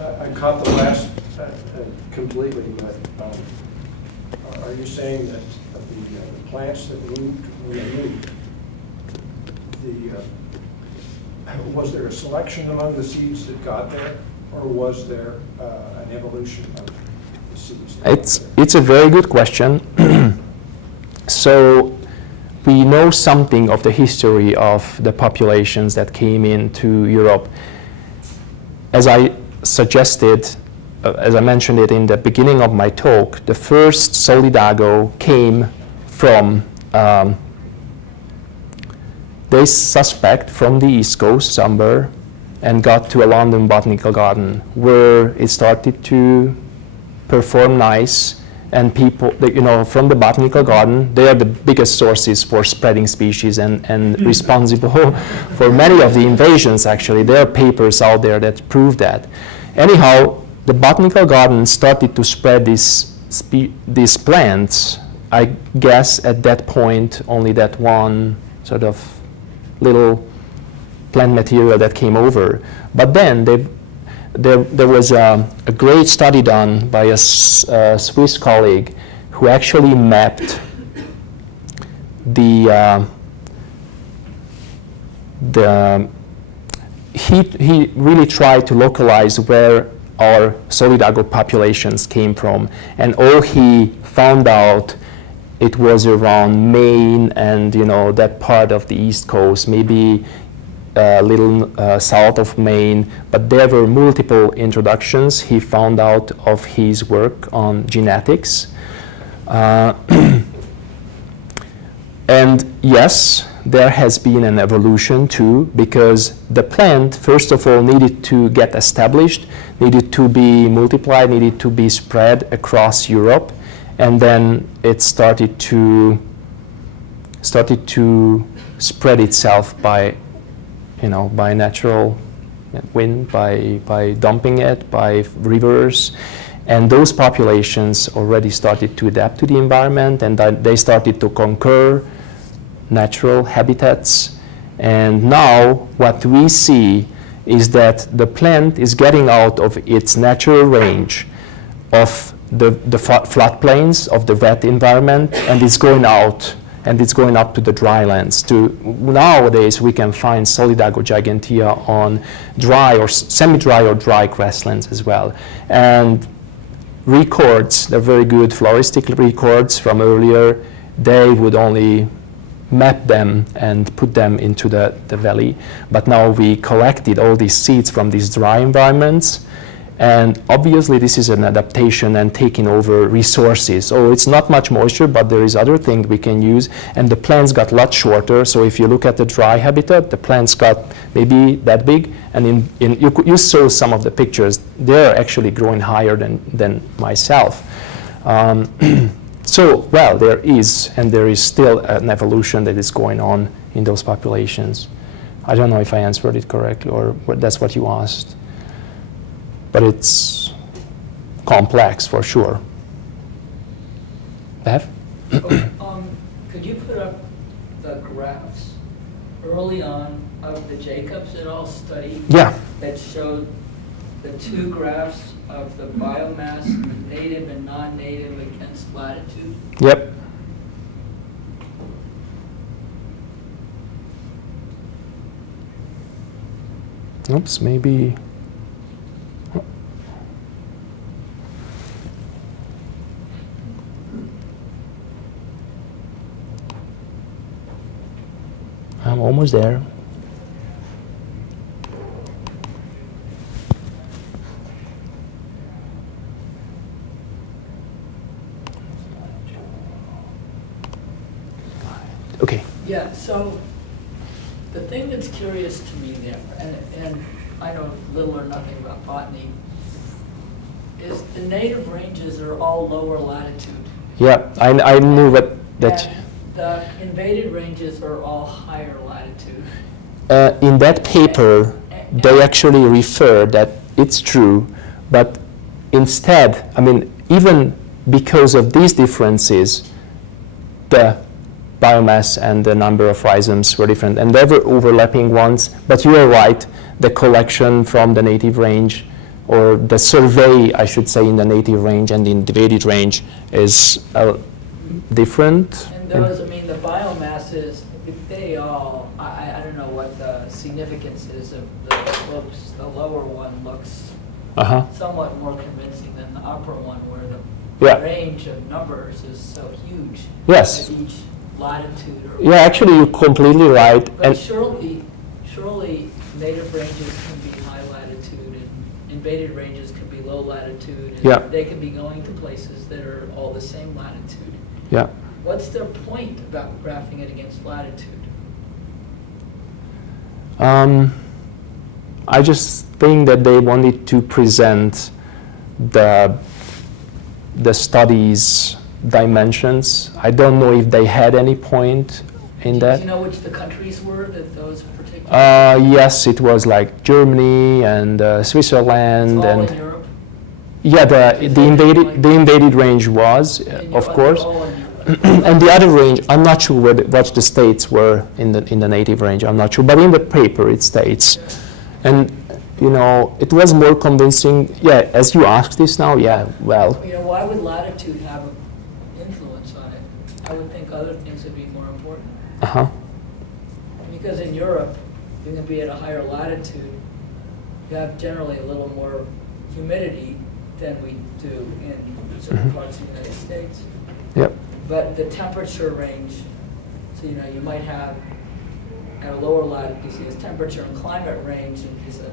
I caught the last completely, but are you saying that the plants that moved, when they moved, was there a selection among the seeds that got there? Or was there an evolution of the seeds? It's a very good question. So we know something of the history of the populations that came into Europe. As I suggested, as I mentioned it in the beginning of my talk, the first Solidago came from, they suspect, from the East Coast somewhere, and got to a London botanical garden where it started to perform nice, and people, you know, from the botanical garden, they are the biggest sources for spreading species and responsible for many of the invasions, actually. There are papers out there that prove that. Anyhow, the botanical garden started to spread these plants. I guess at that point, only that one sort of little plant material that came over. But then there was a great study done by a Swiss colleague who actually mapped he really tried to localize where our Solidago populations came from, and all he found out, it was around Maine and, you know, that part of the East Coast, maybe a little south of Maine, but there were multiple introductions he found out of his work on genetics. And yes, there has been an evolution too, because the plant, first of all, needed to get established, needed to be multiplied, needed to be spread across Europe, and then it started to spread itself by by natural wind, by dumping it, by rivers. And those populations already started to adapt to the environment, and they started to conquer natural habitats. And now what we see is that the plant is getting out of its natural range of the floodplains of the wet environment, and it's going out, and it's going up to the dry lands. Nowadays, we can find Solidago gigantea on dry or semi-dry or dry grasslands as well. And records, the very good floristic records from earlier, they would only map them and put them into the valley. But now we collected all these seeds from these dry environments, and obviously this is an adaptation and taking over resources. So it's not much moisture, but there is other things we can use, and the plants got a lot shorter. So if you look at the dry habitat, the plants got maybe that big, and you saw some of the pictures. They're actually growing higher than myself. So, well, there is still an evolution that is going on in those populations. I don't know if I answered it correctly, or that's what you asked. But it's complex for sure. Bev? Could you put up the graphs early on of the Jacobs et al. Study? Yeah. That showed the two graphs of the biomass, native and non-native against latitude? Yep. Oops, maybe. I'm almost there. Okay. Yeah, so the thing that's curious to me there, and I know little or nothing about botany, is the native ranges are all lower latitude. Yeah, I knew that. And the invaded ranges are all higher latitude. In that paper, they actually refer that it's true, but instead, I mean, even because of these differences, the biomass and the number of rhizomes were different, and there were overlapping ones, but you are right, the collection from the native range, or the survey, I should say, in the native range and the invaded range is different. And those, I mean, the biomasses, they all, I don't know what the significance is of the slopes. The lower one looks somewhat more convincing than the upper one, where the range of numbers is so huge. Yes. At each latitude. Yeah, actually, you're completely right. But and surely native ranges can be high latitude and invaded ranges can be low latitude. And they can be going to places that are all the same latitude. Yeah. What's their point about graphing it against latitude? I just think that they wanted to present the study's dimensions. I don't know if they had any point in that. Do you know which the countries were that those particular? Yes, it was like Germany and Switzerland. It's all and in Europe? Yeah, the invaded range was, of course. And the other range, I'm not sure what the states were in the native range. I'm not sure, but in the paper it states, and you know, it was more convincing. Yeah, as you asked this now, yeah, well. You know, why would latitude have an influence on it? I would think other things would be more important. Because in Europe, you're going to be at a higher latitude. You have generally a little more humidity than we do in certain parts of the United States. Yep. But the temperature range, so you know, you might have at a lower latitude, you see this temperature and climate range,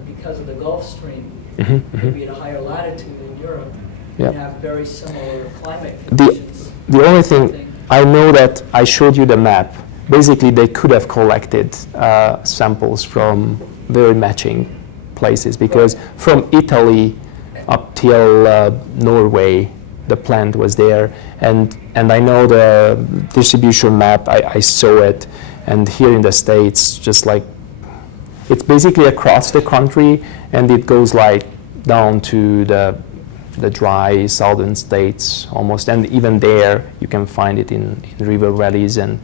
because of the Gulf Stream, you'd be at a higher latitude in Europe. Yep. You have very similar climate conditions. The only thing, I know that I showed you the map. Basically, they could have collected samples from very matching places, because from Italy up till Norway, the plant was there, and I know the distribution map. I saw it, and here in the States, just like it's basically across the country, and it goes like down to the dry southern states almost, and even there you can find it in river valleys and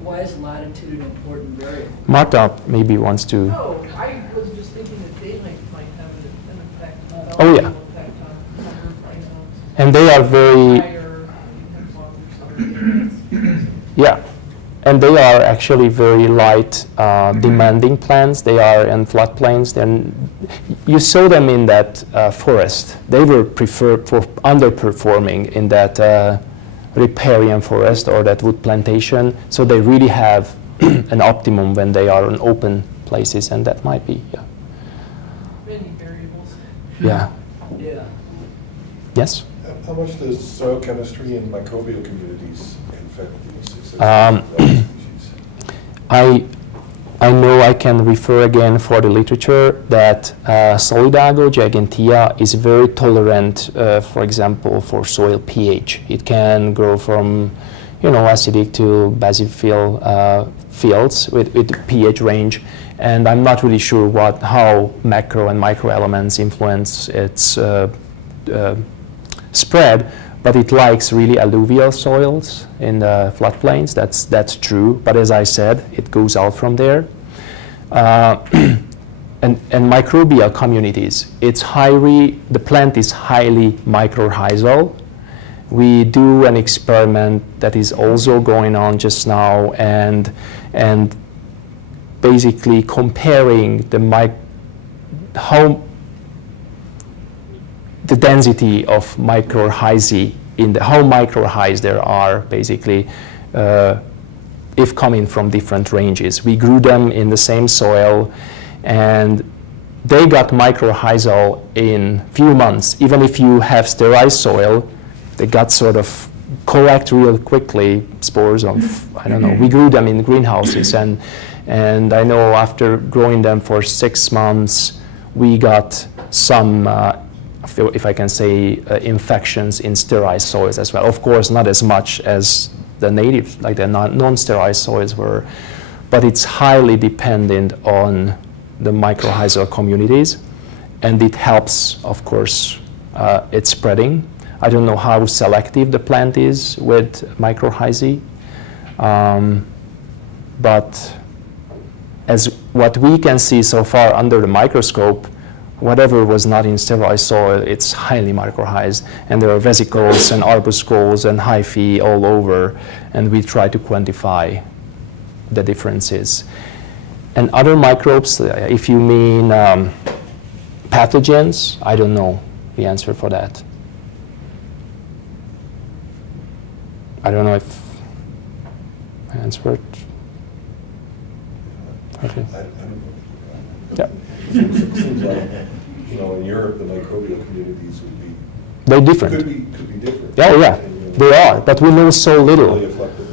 why is latitude an important variable? Marta maybe wants to. No, I was just thinking that daylight might have an effect. Oh, yeah. Effect on summer plants. And they are very, Higher, longer summer days. yeah, and they are actually very light demanding plants. They are in floodplains. Then you saw them in that forest. They were preferred for underperforming in that riparian forest or that wood plantation. So they really have an optimum when they are in open places, and that might be, yeah. Many variables. Yeah. Yeah. Yes? How much does soil chemistry and microbial communities affect the success of species? I know I can refer again for the literature that Solidago gigantea is very tolerant, for example, for soil pH. It can grow from, acidic to basophil fields with pH range, and I'm not really sure how macro and micro elements influence its spread, but it likes really alluvial soils in the floodplains. That's true, but as I said, it goes out from there. And microbial communities, the plant is highly mycorrhizal. We do an experiment that is also going on just now, and basically comparing the density of mycorrhizae how mycorrhized there are basically if coming from different ranges. We grew them in the same soil, and they got mycorrhizal in few months. Even if you have sterile soil, they got sort of collect real quickly spores of, I don't know, we grew them in greenhouses, and I know after growing them for 6 months, we got some, if I can say, infections in sterile soils as well. Of course, not as much as the native, like the non-sterile soils were, but it's highly dependent on the mycorrhizal communities, and it helps, of course, its spreading. I don't know how selective the plant is with mycorrhizae, but as what we can see so far under the microscope, whatever was not in sterile soil, it's highly mycorrhized, and there are vesicles and arbuscules and hyphae all over, and we try to quantify the differences. And other microbes, if you mean pathogens, I don't know the answer for that. I don't know if I answered. Okay. I don't know. Yeah. It seems like, in Europe, the microbial communities would be... They're different. Could be different. Oh, yeah, they are, but we know so little. Really affected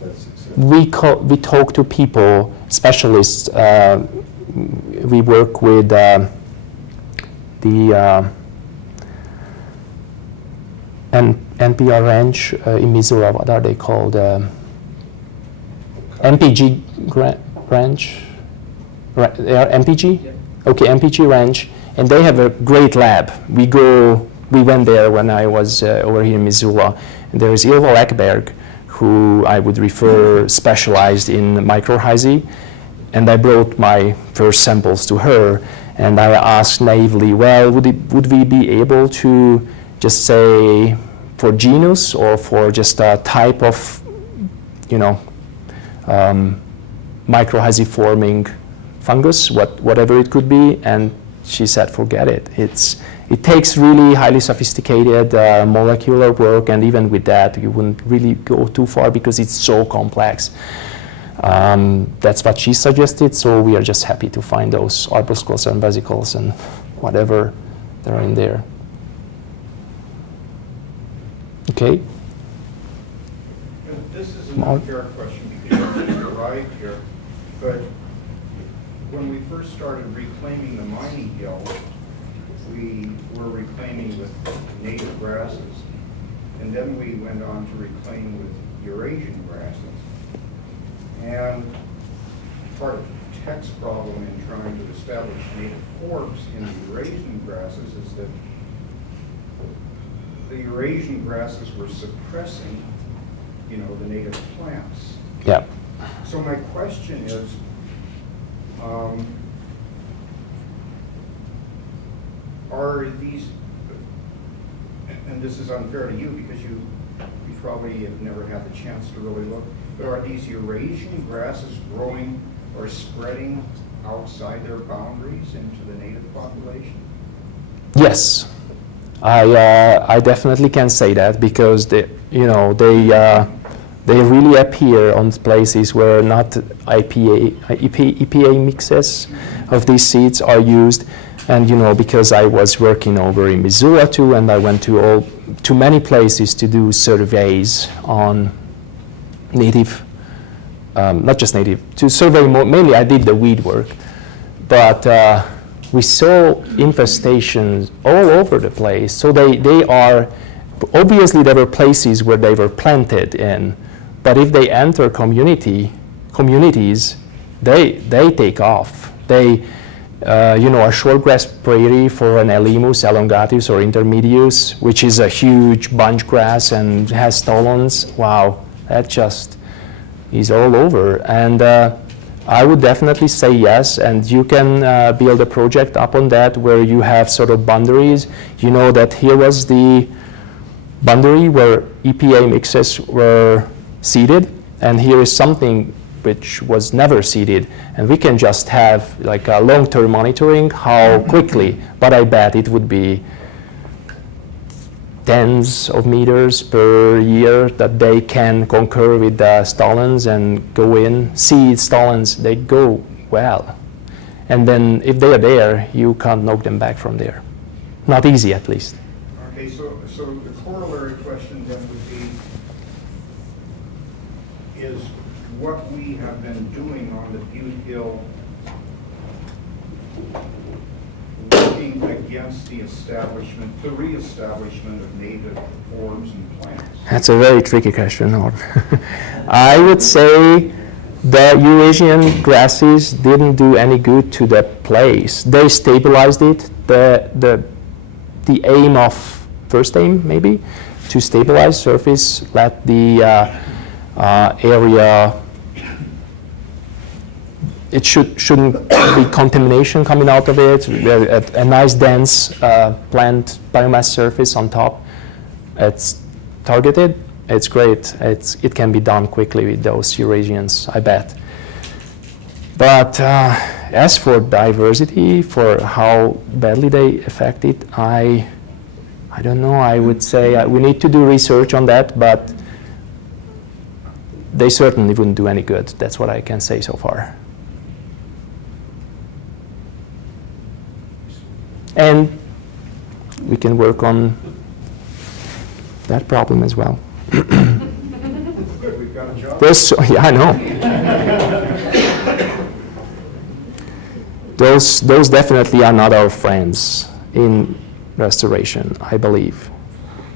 that success. We talk to people, specialists. We work with the NPR ranch in Missouri. What are they called? MPG ranch? They are MPG? Yep. Okay, MPG ranch, and they have a great lab. We went there when I was over here in Missoula, and there is Ilva Ekberg, who I would refer specialized in mycorrhizae, and I brought my first samples to her, and I asked naively, well, would we be able to just say for genus or for just a type of, mycorrhizae forming fungus, whatever it could be, and she said, forget it. It takes really highly sophisticated molecular work, and even with that, you wouldn't really go too far because it's so complex. That's what she suggested, so we are just happy to find those arbuscules and vesicles and whatever that are in there. Okay? This is an unfair question because you arrived here, but when we first started reclaiming the mining hills, we were reclaiming with native grasses, and then we went on to reclaim with Eurasian grasses. And part of text problem in trying to establish native forms in the Eurasian grasses is that the Eurasian grasses were suppressing, you know, the native plants. Yeah. So my question is, are these, and this is unfair to you because you probably have never had the chance to really look, but are these Eurasian grasses growing or spreading outside their boundaries into the native population? Yes, I definitely can say that because they really appear on places where not EPA mixes of these seeds are used. And you know, because I was working over in Missouri too, and I went to many places to do surveys on native, not just native, to survey mainly I did the weed work, but we saw infestations all over the place. So they are, obviously there were places where they were planted in, but if they enter communities, they take off. You know, a shortgrass prairie for an Elymus elongatus or intermedius, which is a huge bunch grass and has stolons. Wow, that just is all over. And I would definitely say yes, and you can build a project up on that where you have sort of boundaries. You know that here was the boundary where EPA mixes were seeded, and here is something which was never seeded, and we can just have like a long-term monitoring how quickly, but I bet it would be tens of meters per year that they can concur with the stolons and go in. Seed stolons, they go well. And then if they are there, you can't knock them back from there. Not easy, at least. Okay, so the corollary question then would be, is what we have been doing on the Butte Hill working against the reestablishment of native forms and plants? That's a very tricky question, Norm. I would say the Eurasian grasses didn't do any good to the place. They stabilized it. The aim of, first aim maybe, to stabilize surface, let the area, it shouldn't be contamination coming out of it, a nice dense plant biomass surface on top. It's targeted, it's great. It can be done quickly with those Eurasians, I bet. But as for diversity, for how badly they affect it, I don't know. I would say we need to do research on that, but they certainly wouldn't do any good. That's what I can say so far. And we can work on that problem as well. Good, we've got a job. Yeah, I know. Those definitely are not our friends in restoration, I believe.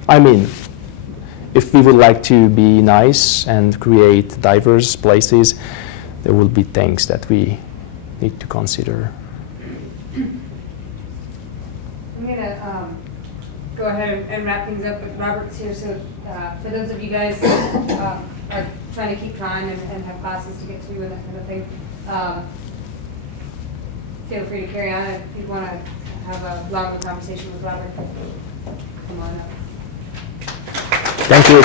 I mean, if we would like to be nice and create diverse places, there will be things that we need to consider. I'm going to go ahead and wrap things up, but Robert's here, so for those of you guys that are trying to keep time and have classes to get to and that kind of thing, feel free to carry on. If you want to have a longer conversation with Robert, come on up. Thank you.